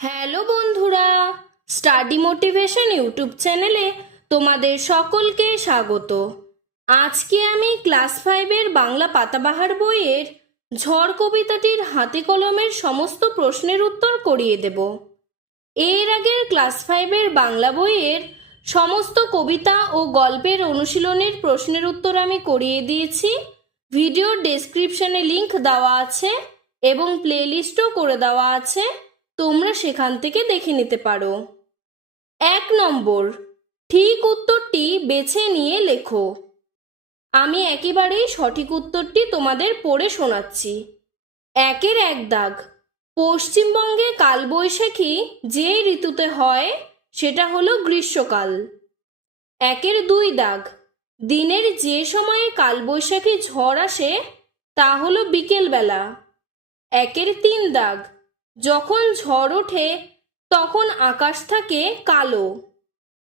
Hello বন্ধুরা study motivation YouTube চ্যানেলে তোমাদের সকলকে স্বাগত। আজকে আমি ক্লাস ফাইভের বাংলা পাতাবাহার বইয়ের ঝড় কবিতাটির হাতে কলমের সমস্ত প্রশ্নের উত্তর করিয়ে দেব। এর আগের ক্লাস ফাইভের বাংলা বইয়ের সমস্ত কবিতা ও গল্পের অনুশীলনের প্রশ্নের উত্তর আমি করিয়ে দিয়েছি। ভিডিওর ডেসক্রিপশনে লিংক দেওয়া আছে এবং প্লেলিস্টও করে দেওয়া আছে। তোমরা সেখান থেকে দেখে নিতে পারো। এক নম্বর, ঠিক উত্তরটি বেছে নিয়ে লেখো। আমি একেবারেই সঠিক উত্তরটি তোমাদের পড়ে শোনাচ্ছি। একের এক দাগ, পশ্চিমবঙ্গে কালবৈশাখী যে ঋতুতে হয়, সেটা হলো গ্রীষ্মকাল। একের দুই দাগ, দিনের যে সময়ে কালবৈশাখী ঝড় আসে, তা হলো বিকেলবেলা। একের তিন দাগ যখন ঝড় ওঠে, তখন আকাশ থাকে কালো।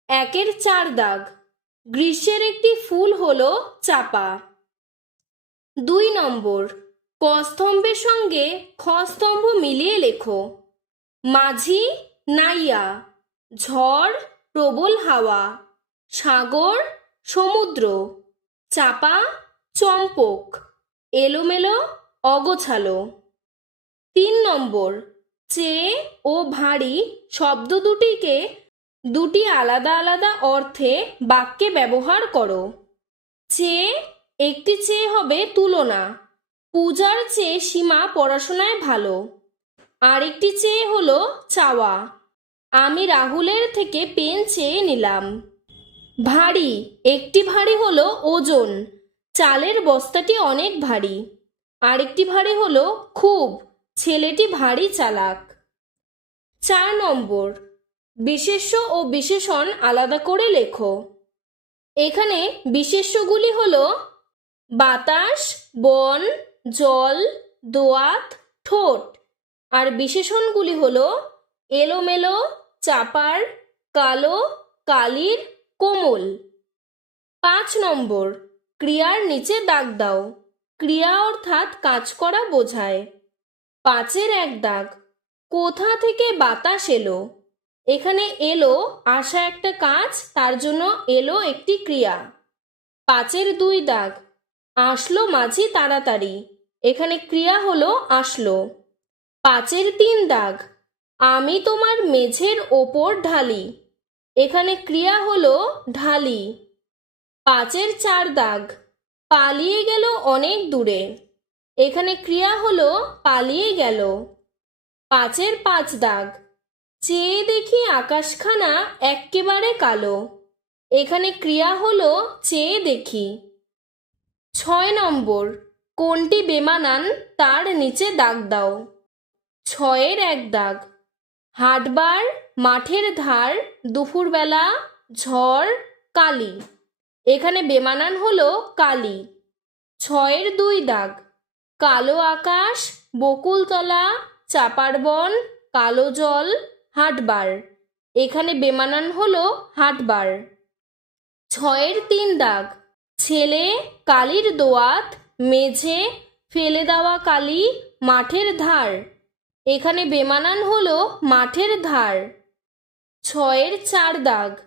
একের চার দাগ। গ্রীষ্মের একটি ফুল হল চাপা। দুই নম্বর। ক স্তম্ভের সঙ্গে খ স্তম্ভ মিলিয়ে লেখো। মাঝি, নাইয়া। ঝড়, প্রবল হাওয়া। সাগর, সমুদ্র। চাপা, চম্পক। এলোমেলো, অগোছালো। তিন নম্বর, চে ও ভারী শব্দ দুটিকে দুটি আলাদা আলাদা অর্থে বাক্যে ব্যবহার করো। চে একটি চেয়ে হবে তুলনা, পূজার চেয়ে সীমা পড়াশোনায় ভালো। আরেকটি চেয়ে হলো চাওয়া, আমি রাহুলের থেকে পেন চেয়ে নিলাম। ভারী একটি ভারী হলো ওজন, চালের বস্তাটি অনেক ভারী। আরেকটি ভারী হলো খুব ছেলেটি ভারী চালাক। চার নম্বর, বিশেষ্য ও বিশেষণ আলাদা করে লেখো। এখানে বিশেষ্যগুলি হল বাতাস, বন, জল, দোয়াত, ঠোঁট। আর বিশেষণগুলি হল এলোমেলো, চাপার, কালো, কালির, কোমল। পাঁচ নম্বর, ক্রিয়ার নিচে দাগ দাও। ক্রিয়া অর্থাৎ কাজ করা বোঝায়। পাঁচের এক দাগ। কোথা থেকে বাতাস এলো? এখানে এলো আসা একটা কাজ, তার জন্য এলো একটি ক্রিয়া। পাঁচের দুই দাগ। আসলো মাঝি তাড়াতাড়ি। এখানে ক্রিয়া হলো আসলো। পাঁচের তিন দাগ। আমি তোমার মেঝের ওপর ঢালি। এখানে ক্রিয়া হলো ঢালি। পাঁচের চার দাগ। পালিয়ে গেল অনেক দূরে। এখানে ক্রিয়া হলো পালিয়ে গেল। পাঁচের পাঁচ দাগ। চেয়ে দেখি আকাশখানা এক্কেবারে কালো। এখানে ক্রিয়া হলো চেয়ে দেখি। ছয় নম্বর, কোনটি বেমানান তার নিচে দাগ দাও। ছয়ের এক দাগ। হাটবার, মাঠের ধার, দুপুরবেলা, ঝড়, কালি। এখানে বেমানান হলো কালি। ছয়ের দুই দাগ। কালো আকাশ, বকুলতলা, চাপার বন, কালো জল, হাটবার। এখানে বেমানান হলো হাটবার। ছয়ের তিন দাগ। ছেলে কালির দোয়াত, মেঝে ফেলে দেওয়া কালি মাঠের ধার। এখানে বেমানান হলো মাঠের ধার। ছয়ের চার দাগ।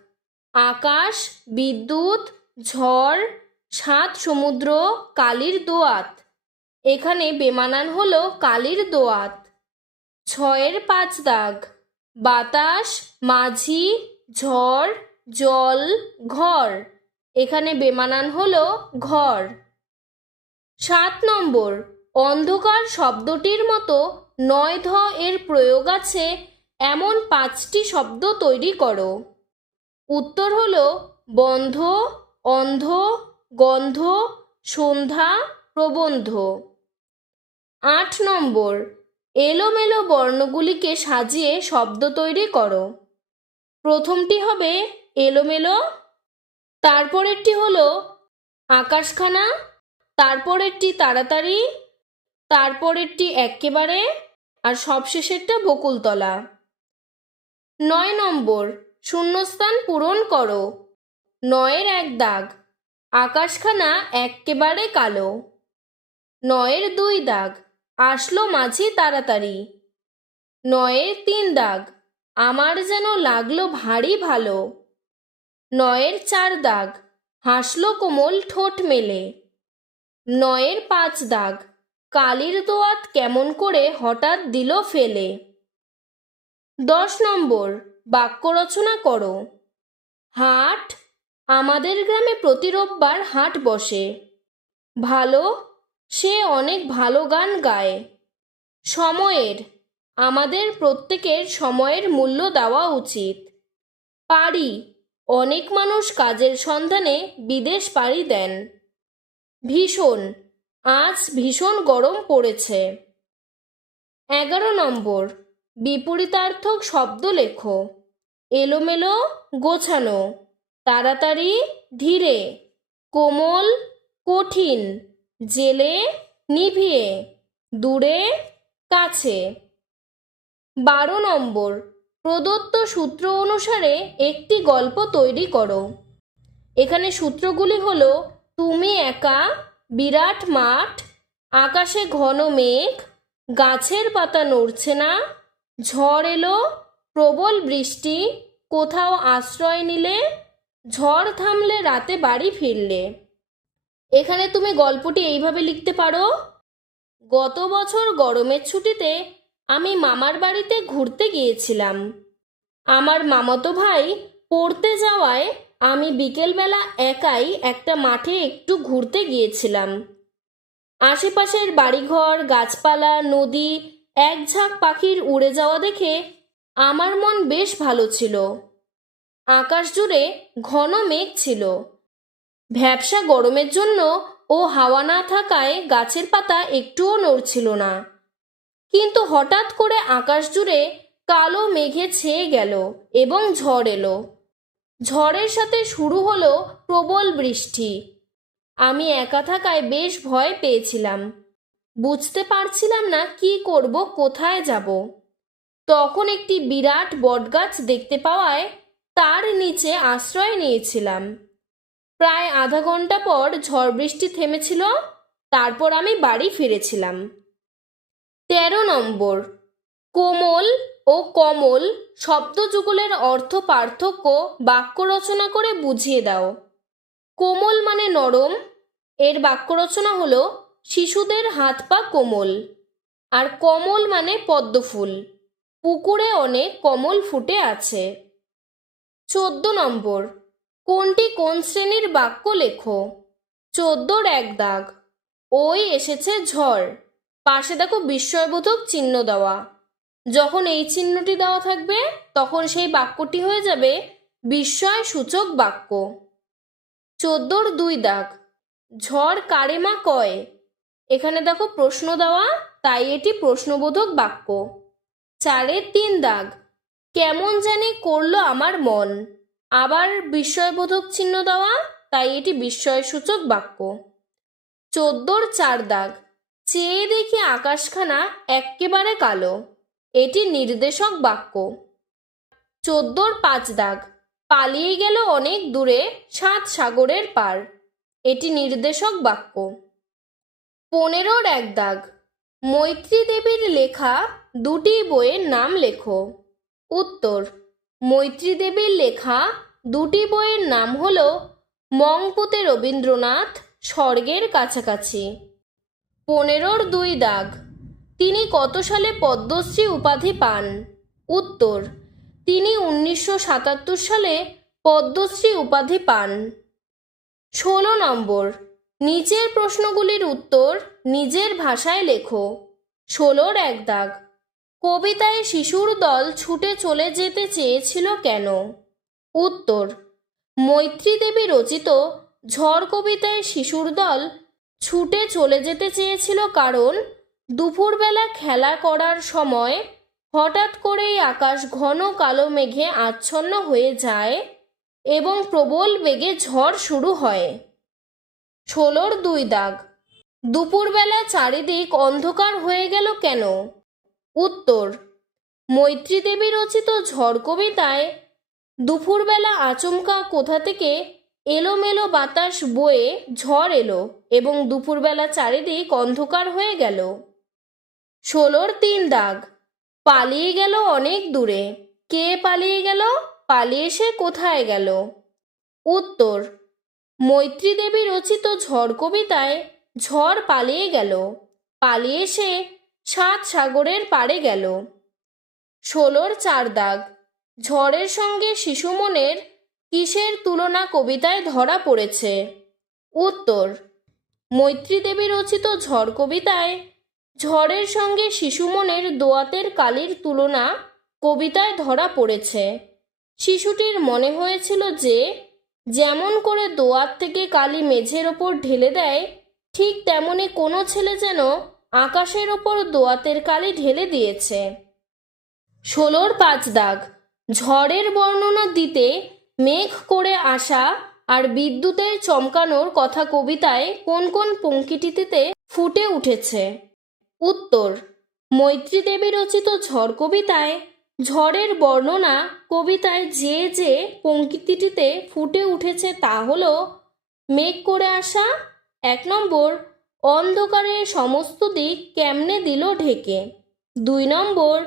আকাশ, বিদ্যুৎ, ঝড়, সাত সমুদ্র, কালির দোয়াত। এখানে বেমানান হলো কালির দোয়াত। ছয়ের পাঁচ দাগ। বাতাস, মাঝি, ঝড়, জল, ঘর। এখানে বেমানান হলো ঘর। সাত নম্বর। অন্ধকার শব্দটির মতো নয় ধ এর প্রয়োগ আছে এমন পাঁচটি শব্দ তৈরি করো। উত্তর হলো বন্ধ, অন্ধ, গন্ধ, সন্ধ্যা, প্রবন্ধ। আট নম্বর। এলোমেলো বর্ণগুলিকে সাজিয়ে শব্দ তৈরি করো। প্রথমটি হবে এলোমেলো, তারপরেরটি হলো আকাশখানা, তারপরেরটি তাড়াতাড়ি, তারপরেরটি এক্কেবারে, আর সবশেষেরটা বকুলতলা। নয় নম্বর, শূন্যস্থান পূরণ করো। নয়ের এক দাগ, আকাশখানা এক্কেবারে কালো। নয়ের দুই দাগ আসলো মাঝি তাড়াতাড়ি। নয়ের তিন দাগ, আমার যেন লাগল ভারী ভালো। নয়ের চার দাগ, হাসলো কোমল ঠোঁট মেলে। নয়ের পাঁচ দাগ, কালির দোয়াত কেমন করে হঠাৎ দিল ফেলে। দশ নম্বর, বাক্য রচনা করো। হাট, আমাদের গ্রামে প্রতি রোববার হাট বসে। ভালো সে অনেক ভালো গান গায়। সময়ের, আমাদের প্রত্যেকের সময়ের মূল্য দেওয়া উচিত। পারি, অনেক মানুষ কাজের সন্ধানে বিদেশ পাড়ি দেন। ভীষণ, আজ ভীষণ গরম পড়েছে। এগারো নম্বর, বিপরীতার্থক শব্দ লেখো। এলোমেলো, গোছানো, তাড়াতাড়ি, ধীরে, কোমল, কঠিন। জেলে, নিভিয়ে, দূরে, কাছে। বারো নম্বর, প্রদত্ত সূত্র অনুসারে একটি গল্প তৈরি করো। এখানে সূত্রগুলি হলো, তুমি একা, বিরাট মাঠ, আকাশে ঘন মেঘ, গাছের পাতা নড়ছে না, ঝড় এলো, প্রবল বৃষ্টি, কোথাও আশ্রয় নিলে, ঝড় থামলে রাতে বাড়ি ফিরলে। এখানে তুমি গল্পটি এইভাবে লিখতে পারো। গত বছর গরমের ছুটিতে আমি মামার বাড়িতে ঘুরতে গিয়েছিলাম। আমার মামাতো ভাই পড়তে যাওয়ায় আমি বিকেলবেলা একাই একটা মাঠে একটু ঘুরতে গিয়েছিলাম। আশেপাশের বাড়িঘর, গাছপালা, নদী, এক ঝাঁক পাখির উড়ে যাওয়া দেখে আমার মন বেশ ভালো ছিল। আকাশ জুড়ে ঘন মেঘ ছিল। ভ্যাবসা গরমের জন্য ও হাওয়া না থাকায় গাছের পাতা একটুও নড়ছিল না। কিন্তু হঠাৎ করে আকাশ জুড়ে কালো মেঘে ছেয়ে গেল এবং ঝড় এলো। ঝড়ের সাথে শুরু হলো প্রবল বৃষ্টি। আমি একা থাকায় বেশ ভয় পেয়েছিলাম। বুঝতে পারছিলাম না কি করব, কোথায় যাব। তখন একটি বিরাট বটগাছ দেখতে পাওয়ায় তার নিচে আশ্রয় নিয়েছিলাম। প্রায় আধা ঘণ্টা পর ঝড় বৃষ্টি থেমেছিল, তারপর আমি বাড়ি ফিরেছিলাম। তেরো নম্বর, কোমল ও কমল শব্দযুগলের অর্থ পার্থক্য বাক্য রচনা করে বুঝিয়ে দাও। কোমল মানে নরম, এর বাক্য রচনা হলো শিশুদের হাত পা কোমল, আর কমল মানে পদ্মফুল পুকুরে অনেক কমল ফুটে আছে। চোদ্দ নম্বর কোনটি কোন শ্রেণির বাক্য লেখো? চোদ্দোর এক দাগ। ওই এসেছে ঝড়। পাশে দেখো বিস্ময়বোধক চিহ্ন দেওয়া। যখন এই চিহ্নটি দেওয়া থাকবে, তখন সেই বাক্যটি হয়ে যাবে বিস্ময় সূচক বাক্য। চোদ্দোর দুই দাগ। ঝড় কারে মা কয়? এখানে দেখো প্রশ্ন দেওয়া, তাই এটি প্রশ্নবোধক বাক্য। চারের তিন দাগ। কেমন জানি করল আমার মন। আবার বিস্ময়বোধক চিহ্ন দেওয়া, তাই এটি বিস্ময়সূচক বাক্য। চোদ্দোর চার দাগ, চেয়ে দেখি আকাশখানা এক্কেবারে কালো। এটি নির্দেশক বাক্য। চোদ্দোর পাঁচ দাগ, পালিয়ে গেল অনেক দূরে সাত সাগরের পার। এটি নির্দেশক বাক্য। পনেরোর এক দাগ, মৈত্রী দেবীর লেখা দুটি বইয়ের নাম লেখো। উত্তর মৈত্রী দেবীর লেখা দুটি বইয়ের নাম হল মংপুতে রবীন্দ্রনাথ, স্বর্গের কাছাকাছি। পনেরোর দুই দাগ। তিনি কত সালে পদ্মশ্রী উপাধি পান? উত্তর, তিনি উনিশশো সাতাত্তর সালে পদ্মশ্রী উপাধি পান। ষোলো নম্বর, নিচের প্রশ্নগুলির উত্তর নিজের ভাষায় লেখো। ষোলোর এক দাগ। কবিতায় শিশুর দল ছুটে চলে যেতে চেয়েছিল কেন? উত্তর, মৈত্রী দেবী রচিত ঝড় কবিতায় শিশুর দল ছুটে চলে যেতে চেয়েছিল কারণ দুপুরবেলা খেলা করার সময় হঠাৎ করেই আকাশ ঘন কালো মেঘে আচ্ছন্ন হয়ে যায় এবং প্রবল বেগে ঝড় শুরু হয়। ষোলোর দুই দাগ, দুপুরবেলা চারিদিক অন্ধকার হয়ে গেল কেন? উত্তর, মৈত্রী দেবী রচিত ঝড় কবিতায় দুপুরবেলা আচমকা কোথা থেকে এলোমেলো বাতাস বয়ে ঝড় এলো এবং দুপুরবেলা চারিদিক অন্ধকার হয়ে গেল। ষোলোর তিন দাগ, পালিয়ে গেল অনেক দূরে। কে পালিয়ে গেল, পালিয়ে সে কোথায় গেল? উত্তর, মৈত্রী দেবী রচিত ঝড় কবিতায় ঝড় পালিয়ে গেল। পালিয়ে সে সাত সাগরের পাড়ে গেল। ষোলোর চার দাগ ঝড়ের সঙ্গে শিশু মনের কিসের তুলনা কবিতায় ধরা পড়েছে। উত্তর মৈত্রী দেবী রচিত ঝড় কবিতায় ঝড়ের সঙ্গে শিশু মনের দোয়াতের কালির তুলনা কবিতায় ধরা পড়েছে। শিশুটির মনে হয়েছিল যে, যেমন করে দোয়াত থেকে কালি মেঝের ওপর ঢেলে দেয়, ঠিক তেমনি কোনো ছেলে যেন আকাশের ওপর দোয়াতের কালি ঢেলে দিয়েছে। ষোলোর পাঁচ দাগ, ঝড়ের বর্ণনা দিতে মেঘ করে আসা আর বিদ্যুতের চমকানোর কথা কবিতায় কোন কোন পঙ্ক্তিটিতে ফুটে উঠেছে। উত্তর, মৈত্রী দেবী রচিত ঝড় কবিতায় ঝড়ের বর্ণনা কবিতায় যে যে পঙ্ক্তিটিতে ফুটে উঠেছে তা হল, মেঘ করে আসা, এক নম্বর অন্ধকারের সমস্ত দিক কেমনে দিল ঢেকে? দুই নম্বর,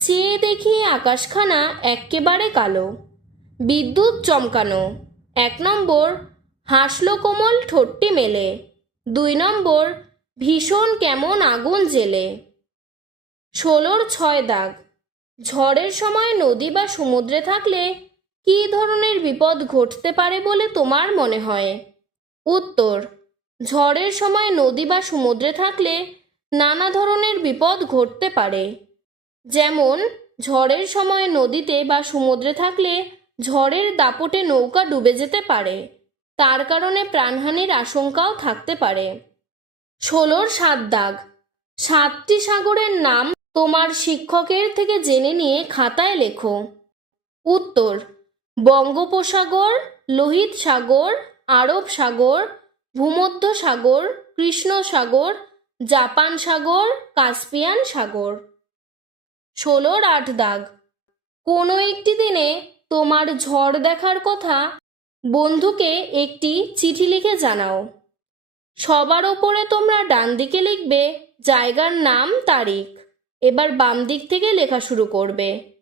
চেয়ে দেখি আকাশখানা এক্কেবারে কালো। বিদ্যুৎ চমকানো। এক নম্বর, হাসলো কোমল ঠোঁটটি মেলে। দুই নম্বর, ভীষণ কেমন আগুন জেলে। ষোলোর ছয় দাগ। ঝড়ের সময় নদী বা সমুদ্রে থাকলে কী ধরনের বিপদ ঘটতে পারে বলে তোমার মনে হয়? উত্তর ঝড়ের সময় নদী বা সমুদ্রে থাকলে নানা ধরনের বিপদ ঘটতে পারে। যেমন, ঝড়ের সময় নদীতে বা সমুদ্রে থাকলে ঝড়ের দাপটে নৌকা ডুবে যেতে পারে। তার কারণে প্রাণহানির আশঙ্কাও থাকতে পারে। ষোলোর সাত দাগ। সাতটি সাগরের নাম তোমার শিক্ষকের থেকে জেনে নিয়ে খাতায় লেখো। উত্তর, বঙ্গোপসাগর, লোহিত সাগর, আরব সাগর ভূমধ্য সাগর কৃষ্ণ সাগর জাপান সাগর কাস্পিয়ান সাগর ষোলোর আট দাগ। কোনো একটি দিনে তোমার ঝড় দেখার কথা বন্ধুকে একটি চিঠি লিখে জানাও। সবার ওপরে তোমরা ডান দিকে লিখবে জায়গার নাম, তারিখ। এবার বাম দিক থেকে লেখা শুরু করবে।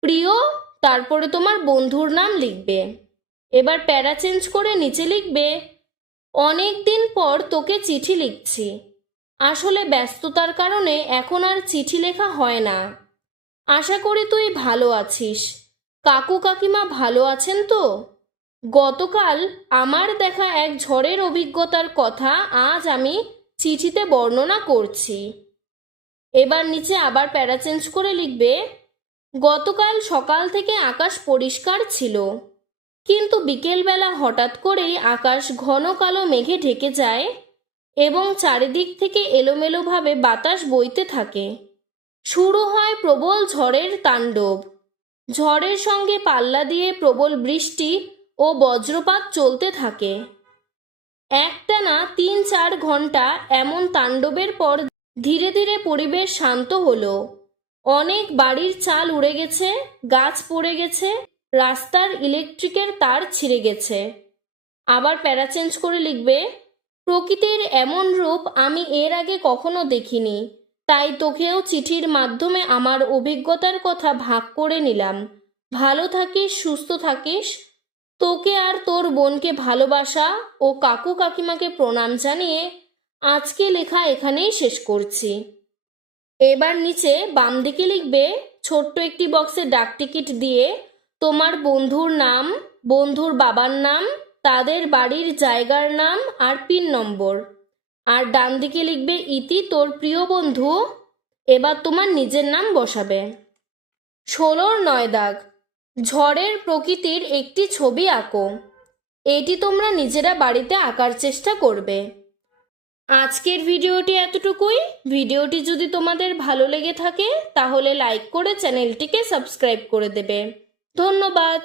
প্রিয়, তারপরে তোমার বন্ধুর নাম লিখবে। এবার প্যারা চেঞ্জ করে নিচে লিখবে অনেক দিন পর তোকে চিঠি লিখছি। আসলে ব্যস্ততার কারণে এখন আর চিঠি লেখা হয় না। আশা করি তুই ভালো আছিস। কাকু কাকিমা ভালো আছেন তো? গতকাল আমার দেখা এক ঝড়ের অভিজ্ঞতার কথা আজ আমি চিঠিতে বর্ণনা করছি। এবার নিচে আবার প্যারা চেঞ্জ করে লিখবে, গতকাল সকাল থেকে আকাশ পরিষ্কার ছিল। কিন্তু বিকেলবেলা হঠাৎ করেই আকাশ ঘন কালো মেঘে ঢেকে যায় এবং চারিদিক থেকে এলোমেলোভাবে বাতাস বইতে থাকে। শুরু হয় প্রবল ঝড়ের তাণ্ডব। ঝড়ের সঙ্গে পাল্লা দিয়ে প্রবল বৃষ্টি ও বজ্রপাত চলতে থাকে। একটানা তিন চার ঘণ্টা এমন তাণ্ডবের পর ধীরে ধীরে পরিবেশ শান্ত হলো। অনেক বাড়ির চাল উড়ে গেছে, গাছ পড়ে গেছে রাস্তার ইলেকট্রিকের তার ছিঁড়ে গেছে। আবার প্যারা চেঞ্জ করে লিখবে, প্রকৃতির এমন রূপ আমি এর আগে কখনো দেখিনি, তাই তোকেও চিঠির মাধ্যমে আমার অভিজ্ঞতার কথা ভাগ করে নিলাম। ভালো থাকিস, সুস্থ থাকিস। তোকে আর তোর বোনকে ভালোবাসা ও কাকু কাকিমাকে প্রণাম জানিয়ে আজকে লেখা এখানেই শেষ করছি। এবার নিচে বাম দিকে লিখবে, ছোট্ট একটি বক্সে ডাক টিকিট দিয়ে তোমার বন্ধুর নাম, বন্ধুর বাবার নাম, তাদের বাড়ির জায়গার নাম আর পিন নম্বর। আর ডান দিকে লিখবে, ইতি তোর প্রিয় বন্ধু। এবার তোমার নিজের নাম বসাবে। ষোলোর নয় দাগ, ঝড়ের প্রকৃতির একটি ছবি আঁকো। এটি তোমরা নিজেরা বাড়িতে আঁকার চেষ্টা করবে। আজকের ভিডিওটি এতটুকুই। ভিডিওটি যদি তোমাদের ভালো লেগে থাকে, তাহলে লাইক করে চ্যানেলটিকে সাবস্ক্রাইব করে দেবে। ধন্যবাদ।